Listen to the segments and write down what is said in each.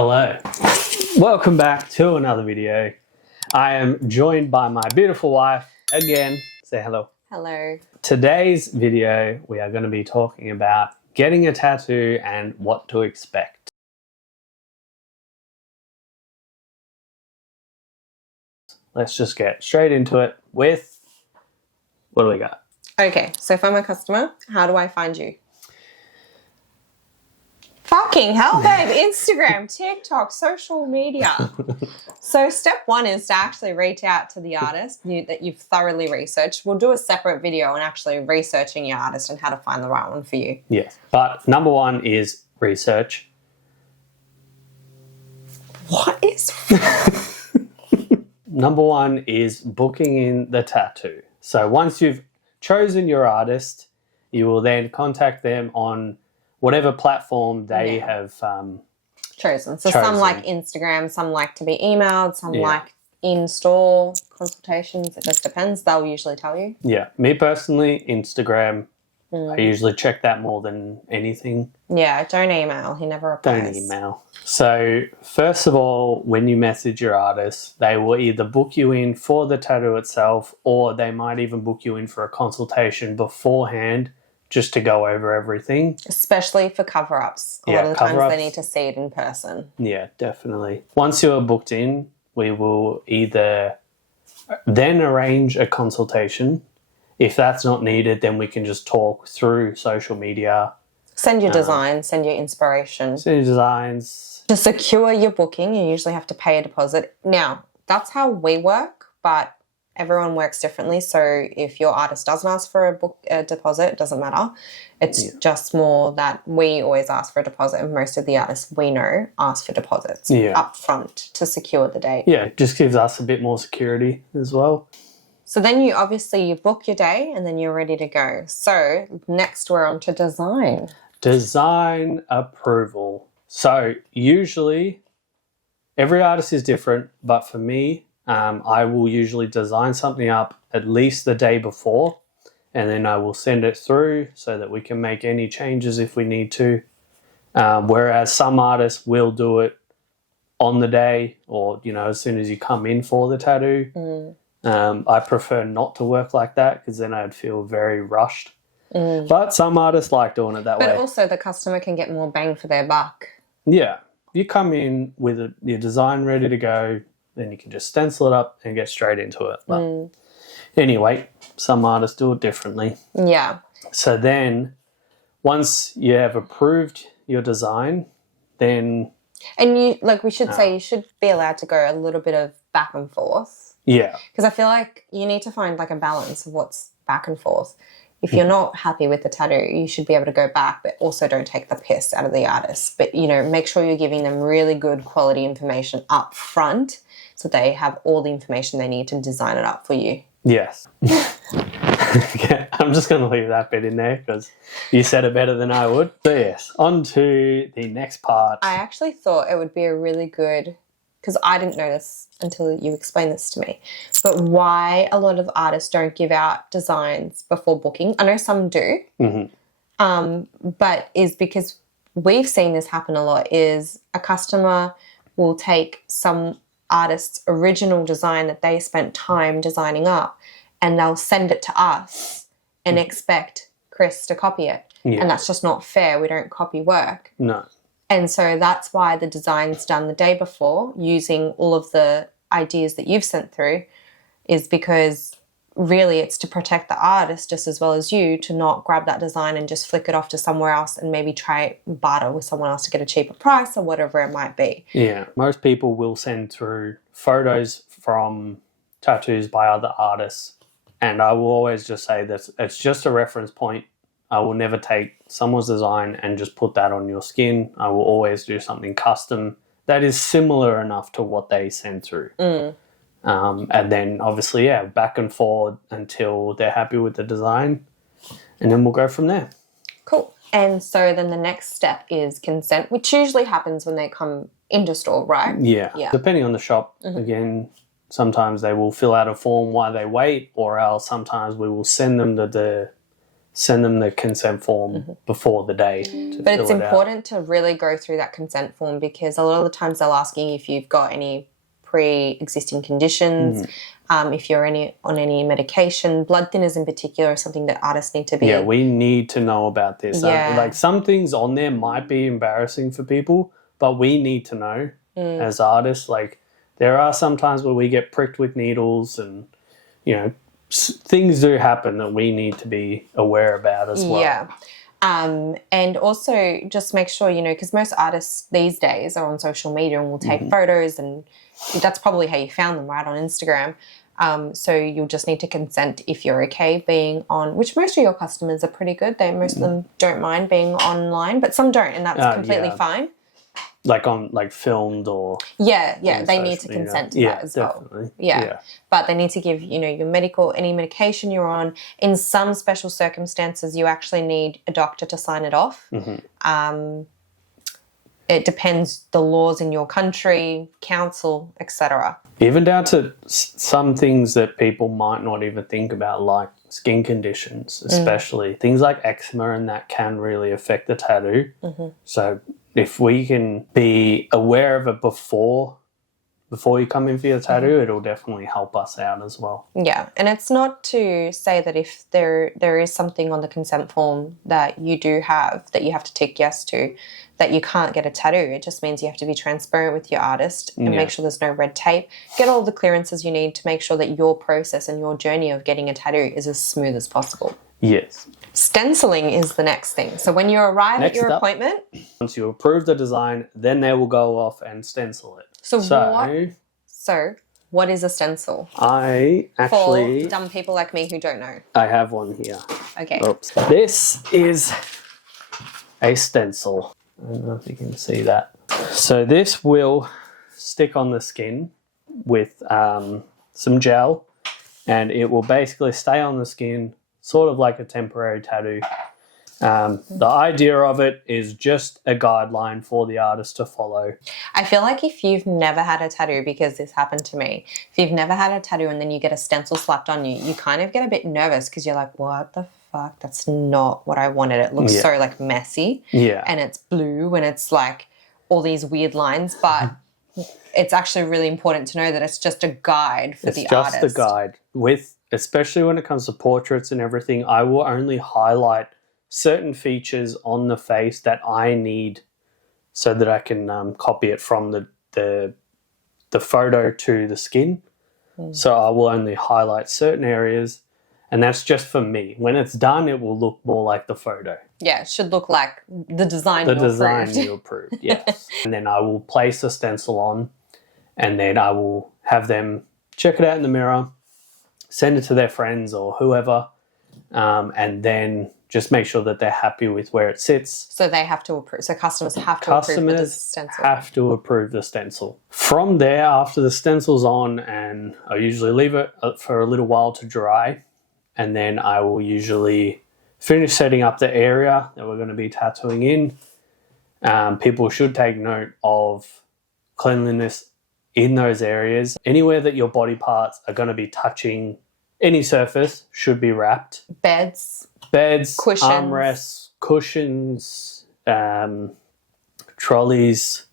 Hello, welcome back to another video. I am joined by my beautiful wife again. Say hello. Hello. Today's video we are going to be talking about getting a tattoo and what to expect. Let's just get straight into it with, what do we got? Okay, so if I'm a customer, how do I find you? Fucking hell, babe. Instagram, TikTok, social media. So step one is to actually reach out to the artist that you've thoroughly researched. We'll do a separate video on actually researching your artist and how to find the right one for you. Yes, but number one is research. What is... Number one is booking in the tattoo. So once you've chosen your artist, you will then contact them on whatever platform they have chosen. So some like Instagram, some like to be emailed, some like in-store consultations. It just depends. They'll usually tell you. Yeah. Me personally, Instagram. I usually check that more than anything. Yeah, don't email. He never replies. Don't email. So first of all, when you message your artist, they will either book you in for the tattoo itself, or they might even book you in for a consultation beforehand just to go over everything. Especially for cover-ups. A lot of the times they need to see it in person. Yeah, definitely. Once you are booked in, we will either then arrange a consultation. If that's not needed, then we can just talk through social media. Send your designs, send your inspiration. Send your designs. To secure your booking, you usually have to pay a deposit. Now, that's how we work, but everyone works differently. So if your artist doesn't ask for a deposit, it doesn't matter. It's just more that we always ask for a deposit, and most of the artists we know ask for deposits up front to secure the date. Yeah, it just gives us a bit more security as well. So then you book your day and then you're ready to go. So next we're on to design. Design approval. So usually every artist is different, but for me, I will usually design something up at least the day before, and then I will send it through so that we can make any changes if we need to. Whereas some artists will do it on the day, or, you know, as soon as you come in for the tattoo. I prefer not to work like that because then I'd feel very rushed. But some artists like doing it that way. But also the customer can get more bang for their buck. Yeah. You come in with your design ready to go, then you can just stencil it up and get straight into it. But anyway, some artists do it differently. Yeah. So then once you have approved your design, then... And you, like we should say, you should be allowed to go a little bit of back and forth. Yeah. Because I feel like you need to find like a balance of what's back and forth. If you're not happy with the tattoo, you should be able to go back, but also don't take the piss out of the artist. But, you know, make sure you're giving them really good quality information up front so they have all the information they need to design it up for you. Yes. Yeah, I'm just going to leave that bit in there because you said it better than I would. So yes, on to the next part. I actually thought it would be a really good... because I didn't know this until you explained this to me, but why a lot of artists don't give out designs before booking. I know some do, but is because we've seen this happen a lot, is a customer will take some artist's original design that they spent time designing up and they'll send it to us and expect Chris to copy it. Yeah. And that's just not fair. We don't copy work. No. And so that's why the design's done the day before, using all of the ideas that you've sent through, is because really it's to protect the artist just as well as you, to not grab that design and just flick it off to somewhere else and maybe try barter with someone else to get a cheaper price or whatever it might be. Yeah, most people will send through photos from tattoos by other artists, and I will always just say that it's just a reference point. I will never take someone's design and just put that on your skin. I will always do something custom that is similar enough to what they send through. And then obviously, back and forward until they're happy with the design, and then we'll go from there. Cool. And so then the next step is consent, which usually happens when they come into store, right? Yeah. Depending on the shop, again, sometimes they will fill out a form while they wait, or else sometimes we will send them the send them the consent form before the day to But fill it's it out. important to really go through that consent form, because a lot of the times they're asking if you've got any pre-existing conditions, if you're on any medication. Blood thinners in particular are something that artists need to be. Yeah, we need to know about this. Yeah. Like some things on there might be embarrassing for people, but we need to know as artists. Like there are some times where we get pricked with needles and, you know, things do happen that we need to be aware about as well. Yeah. And also just make sure, you know, because most artists these days are on social media and will take photos, and that's probably how you found them, right, on Instagram. So you'll just need to consent if you're okay being on, which most of your customers are pretty good. Most of them don't mind being online, but some don't, and that's completely fine. Like on filmed or they need to consent to that as definitely. well. Yeah, but they need to give, you know, your any medication you're on. In some special circumstances, you actually need a doctor to sign it off. It depends the laws in your country, council, etc. Even down to some things that people might not even think about, like skin conditions, especially things like eczema, and that can really affect the tattoo. So if we can be aware of it before you come in for your tattoo, it'll definitely help us out as well. Yeah, and it's not to say that if there is something on the consent form that you do have that you have to tick yes to, that you can't get a tattoo. It just means you have to be transparent with your artist and make sure there's no red tape. Get all the clearances you need to make sure that your process and your journey of getting a tattoo is as smooth as possible. Yes. Stenciling is the next thing. So when you arrive at your appointment, once you approve the design, then they will go off and stencil it. So what is a stencil? I actually... For dumb people like me who don't know. I have one here. Okay. Oops. This is a stencil. I don't know if you can see that. So this will stick on the skin with some gel, and it will basically stay on the skin, sort of like a temporary tattoo. The idea of it is just a guideline for the artist to follow. I feel like if you've never had a tattoo, because this happened to me, if you've never had a tattoo and then you get a stencil slapped on you, you kind of get a bit nervous because you're like, what the fuck? That's not what I wanted. It looks so like messy. Yeah. And it's blue and it's like all these weird lines, but it's actually really important to know that it's just a guide for the artist. It's just a guide. Especially when it comes to portraits and everything, I will only highlight certain features on the face that I need so that I can copy it from the photo to the skin. So I will only highlight certain areas, and that's just for me. When it's done, it will look more like the photo. Yeah, it should look like the design you approved, yes. And then I will place the stencil on, and then I will have them check it out in the mirror, send it to their friends or whoever, and then just make sure that they're happy with where it sits. So they have to approve. So customers have to approve the stencil. Have to approve the stencil. From there, after the stencil's on, and I usually leave it for a little while to dry, and then I will usually finish setting up the area that we're going to be tattooing in. People should take note of cleanliness in those areas. Anywhere that your body parts are going to be touching any surface should be wrapped. Beds, cushions, armrests, cushions, trolleys.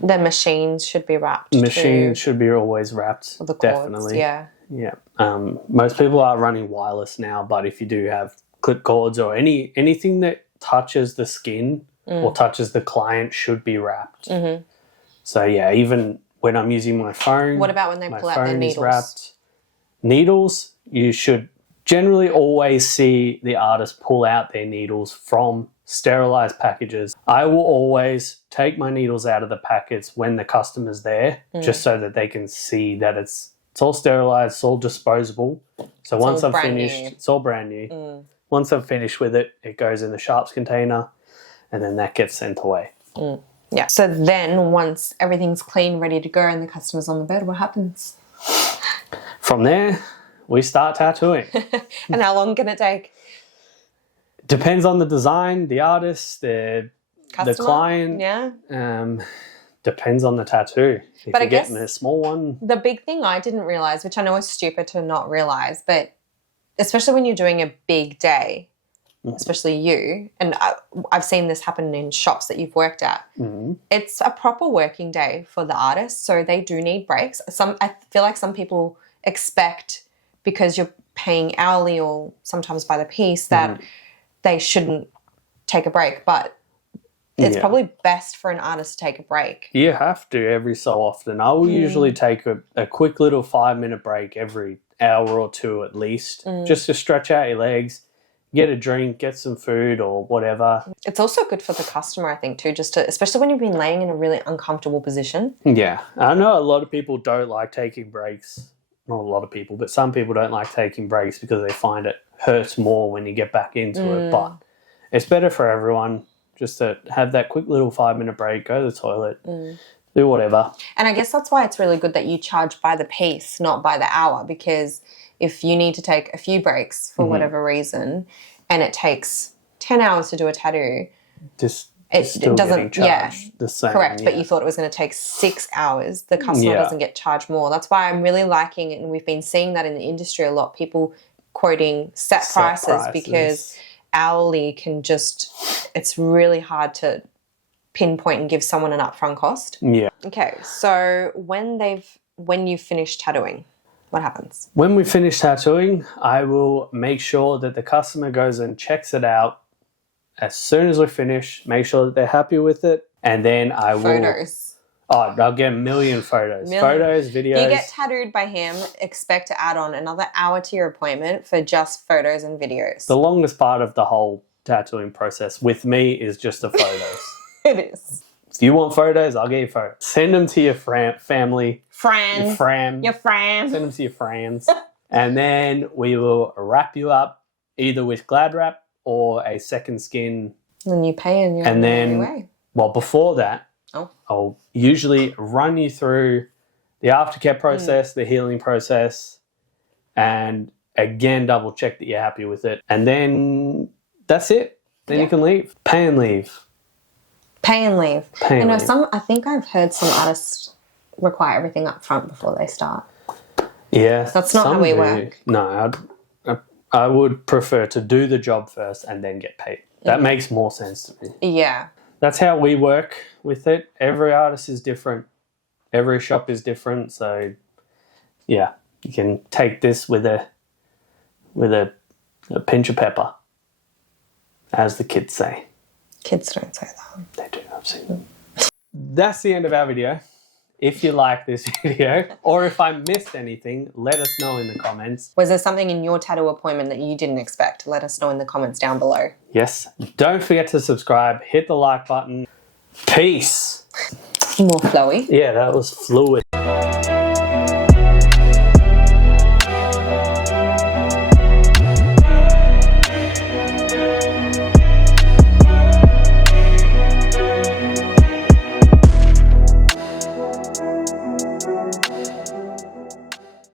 The machines should be wrapped. Machines should be always wrapped. The cords, definitely. Yeah. Most people are running wireless now, but if you do have clip cords or anything that touches the skin or touches the client should be wrapped. So yeah, even when I'm using my phone. What about when they pull out their needles? Wrapped. Needles, you should generally always see the artist pull out their needles from sterilized packages. I will always take my needles out of the packets when the customer's there, just so that they can see that it's all sterilized, it's all disposable. So once I'm finished, it's all brand new. Once I'm finished with it, it goes in the sharps container, and then that gets sent away. Yeah. So then once everything's clean, ready to go, and the customer's on the bed, what happens? From there, we start tattooing. And how long can it take? Depends on the design, the artist, the client. Yeah. Depends on the tattoo. If but you're I guess getting a small one. The big thing I didn't realize, which I know is stupid to not realize, but especially when you're doing a big day, especially you, and I've seen this happen in shops that you've worked at. It's a proper working day for the artist, so they do need breaks. I feel like some people expect, because you're paying hourly or sometimes by the piece, that they shouldn't take a break, but it's probably best for an artist to take a break. You have to every so often. I will usually take a quick little 5-minute break every hour or two at least, just to stretch out your legs, get a drink, get some food or whatever. It's also good for the customer, I think, too, just to, especially when you've been laying in a really uncomfortable position. Yeah. I know a lot of people don't like taking breaks. Not a lot of people, but some people don't like taking breaks because they find it hurts more when you get back into it. But it's better for everyone just to have that quick little 5-minute break, go to the toilet, do whatever. And I guess that's why it's really good that you charge by the piece, not by the hour, because if you need to take a few breaks for whatever reason and it takes 10 hours to do a tattoo, it doesn't charged the same. Correct, but you thought it was going to take 6 hours. The customer doesn't get charged more. That's why I'm really liking it, and we've been seeing that in the industry a lot, people quoting set prices because hourly can just, it's really hard to pinpoint and give someone an upfront cost. Yeah. Okay, so when you finish tattooing, what happens? When we finish tattooing, I will make sure that the customer goes and checks it out as soon as we finish, make sure that they're happy with it, and then I will... Photos. Oh, I'll get a million photos. Photos, videos. You get tattooed by him, expect to add on another hour to your appointment for just photos and videos. The longest part of the whole tattooing process with me is just the photos. It is. If you want photos, I'll get you photos. Send them to your family. Friends. Your friends. Send them to your friends. And then we will wrap you up either with Glad Wrap or a second skin. And you pay and you're on your way. Well, before that, I'll usually run you through the aftercare process, the healing process, and again, double check that you're happy with it. And then that's it. Then you can leave. Pay and leave. Pay and leave. I think I've heard some artists require everything up front before they start. Yeah. That's not how we work. No, I would prefer to do the job first and then get paid. That makes more sense to me. Yeah. That's how we work with it. Every artist is different. Every shop is different. So, yeah, you can take this with a pinch of pepper, as the kids say. Kids don't say that. They do. I've seen them. That's the end of our video. If you like this video, or if I missed anything, let us know in the comments. Was there something in your tattoo appointment that you didn't expect? Let us know in the comments down below. Yes. Don't forget to subscribe. Hit the like button. Peace. More flowy. Yeah, that was fluid.